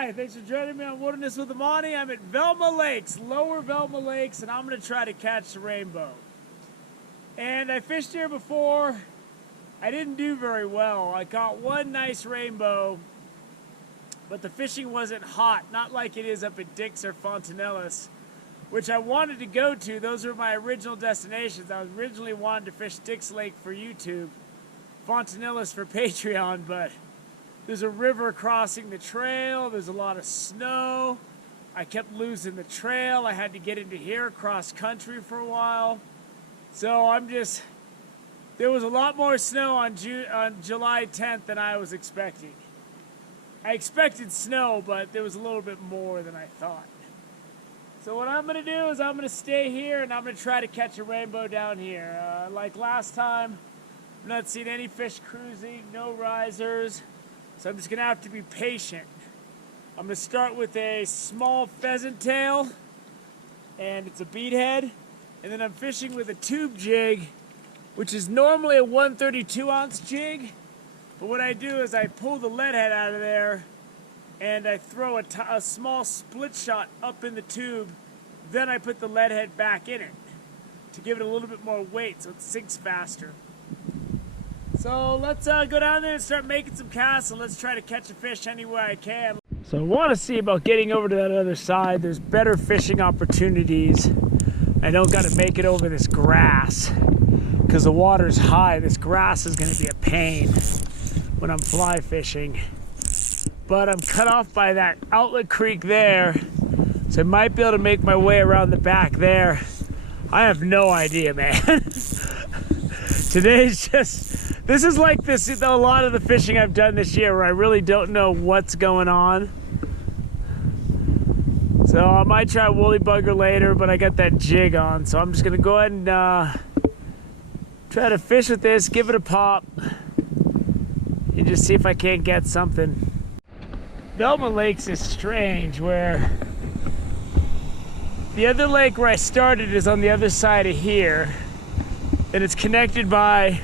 Hi, thanks for joining me on Wilderness with Amani. I'm at Velma Lakes, Lower Velma Lakes, and I'm going to try to catch the rainbow. And I fished here before. I didn't do very well. I caught one nice rainbow, but the fishing wasn't hot, not like it is up at Dick's or Fontanellas, which I wanted to go to. Those were my original destinations. I originally wanted to fish Dick's Lake for YouTube, Fontanellas for Patreon, but there's a river crossing the trail. There's a lot of snow. I kept losing the trail. I had to get into here, cross country for a while. So there was a lot more snow on July 10th than I was expecting. I expected snow, but there was a little bit more than I thought. So what I'm gonna do is I'm gonna stay here and I'm gonna try to catch a rainbow down here. Like last time, I'm not seeing any fish cruising, no risers. So I'm just gonna have to be patient. I'm gonna start with a small pheasant tail, and it's a beadhead, and then I'm fishing with a tube jig, which is normally a 132 ounce jig, but what I do is I pull the lead head out of there, and I throw a small split shot up in the tube, then I put the lead head back in it to give it a little bit more weight so it sinks faster. So let's go down there and start making some casts, and let's try to catch a fish anywhere I can. So I want to see about getting over to that other side. There's better fishing opportunities. I don't got to make it over this grass because the water's high. This grass is going to be a pain when I'm fly fishing. But I'm cut off by that outlet creek there, so I might be able to make my way around the back there. I have no idea, man. Today's this is like a lot of the fishing I've done this year where I really don't know what's going on. So I might try woolly bugger later, but I got that jig on, so I'm just gonna go ahead and try to fish with this, give it a pop, and just see if I can't get something. Velma Lakes is strange, where the other lake where I started is on the other side of here, and it's connected by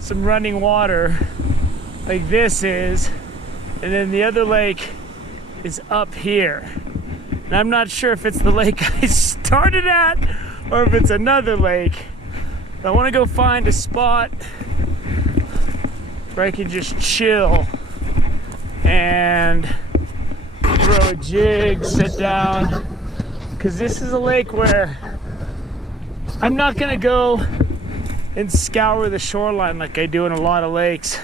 some running water like this is, and then the other lake is up here, and I'm not sure if it's the lake I started at or if it's another lake. I want to go find a spot where I can just chill and throw a jig, sit down, because this is a lake where I'm not gonna go and scour the shoreline like I do in a lot of lakes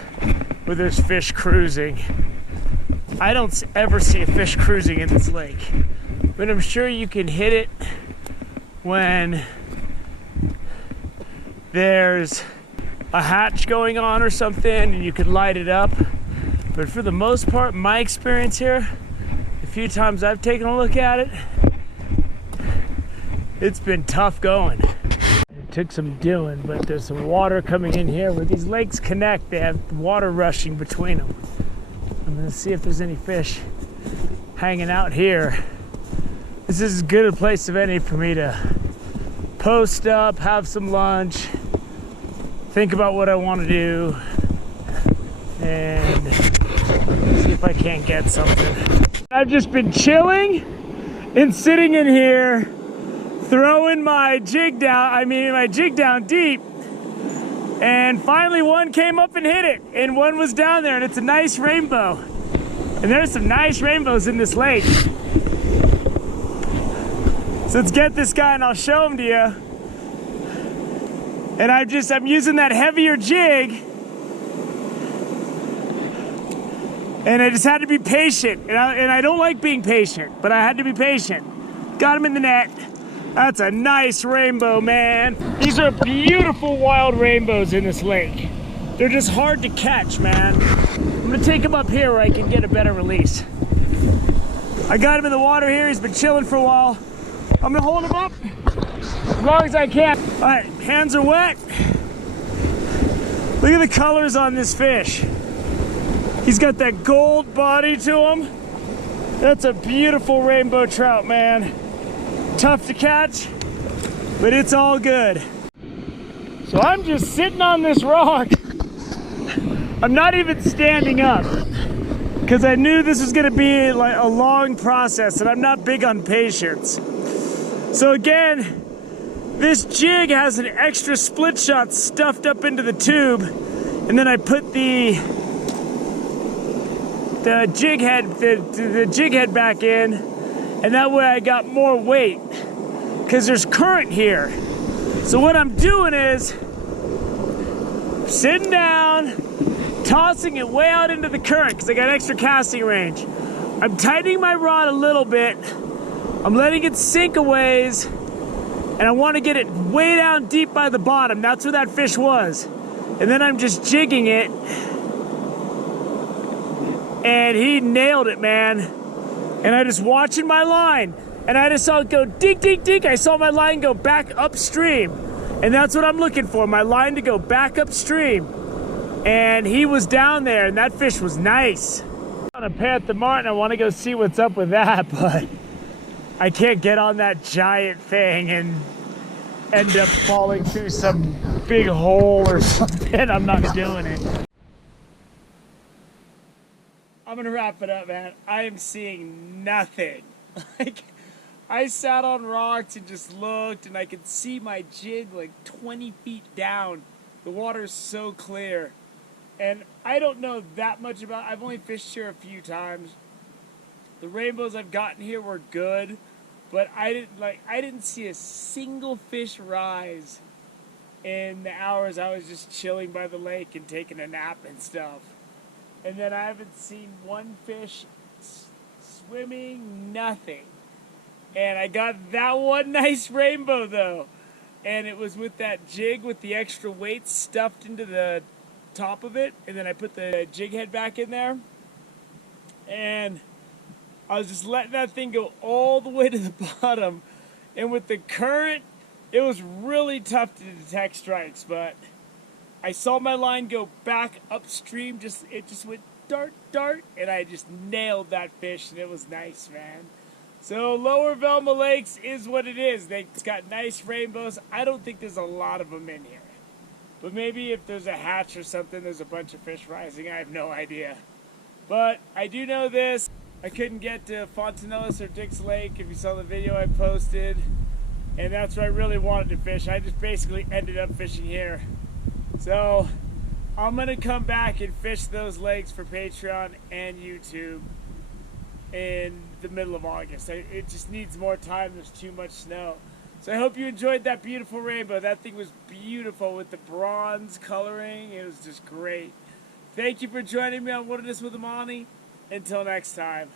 where there's fish cruising. I don't ever see a fish cruising in this lake, but I'm sure you can hit it when there's a hatch going on or something and you could light it up. But for the most part, my experience here, the few times I've taken a look at it, it's been tough going. Took some doing, but there's some water coming in here. Where these lakes connect, they have water rushing between them. I'm gonna see if there's any fish hanging out here. This is as good a place as any for me to post up, have some lunch, think about what I want to do, and see if I can't get something. I've just been chilling and sitting in here, throwing my jig down deep, and finally one came up and hit it, and one was down there, and it's a nice rainbow. And there's some nice rainbows in this lake. So let's get this guy and I'll show him to you. And I'm using that heavier jig, and I just had to be patient. And I don't like being patient, but I had to be patient. Got him in the net. That's a nice rainbow, man. These are beautiful wild rainbows in this lake. They're just hard to catch, man. I'm gonna take him up here where I can get a better release. I got him in the water here. He's been chilling for a while. I'm gonna hold him up as long as I can. All right, hands are wet. Look at the colors on this fish. He's got that gold body to him. That's a beautiful rainbow trout, man. Tough to catch, but it's all good. So I'm just sitting on this rock. I'm not even standing up. because I knew this was going to be like a long process, and I'm not big on patience. So again, this jig has an extra split shot stuffed up into the tube, and then I put the jig head back in, and that way I got more weight because there's current here. So what I'm doing is sitting down, tossing it way out into the current because I got extra casting range. I'm tightening my rod a little bit. I'm letting it sink a ways, and I want to get it way down deep by the bottom. That's where that fish was. And then I'm just jigging it, and he nailed it, man. And I just watching my line, and I just saw it go dink, dink, dink. I saw my line go back upstream, and that's what I'm looking for, my line to go back upstream. And he was down there, and that fish was nice. On a Panther Martin, I want to go see what's up with that, but I can't get on that giant thing and end up falling through some big hole or something. I'm not doing it. I'm gonna wrap it up, man. I am seeing nothing. Like, I sat on rocks and just looked, and I could see my jig like 20 feet down. The water's so clear. And I don't know that much about it. I've only fished here a few times. The rainbows I've gotten here were good, but I didn't see a single fish rise in the hours I was just chilling by the lake and taking a nap and stuff. And then I haven't seen one fish swimming, nothing. And I got that one nice rainbow though. And it was with that jig with the extra weight stuffed into the top of it, and then I put the jig head back in there, and I was just letting that thing go all the way to the bottom, and with the current it was really tough to detect strikes, but I saw my line go back upstream, it just went dart, dart, and I just nailed that fish, and it was nice, man. So Lower Velma Lakes is what it is. It's got nice rainbows. I don't think there's a lot of them in here. But maybe if there's a hatch or something, there's a bunch of fish rising. I have no idea. But I do know this. I couldn't get to Fontanillas or Dick's Lake if you saw the video I posted. And that's where I really wanted to fish. I just basically ended up fishing here. So I'm going to come back and fish those lakes for Patreon and YouTube in the middle of August. It just needs more time. There's too much snow. So I hope you enjoyed that beautiful rainbow. That thing was beautiful with the bronze coloring. It was just great. Thank you for joining me on Wilderness with Amani. Until next time.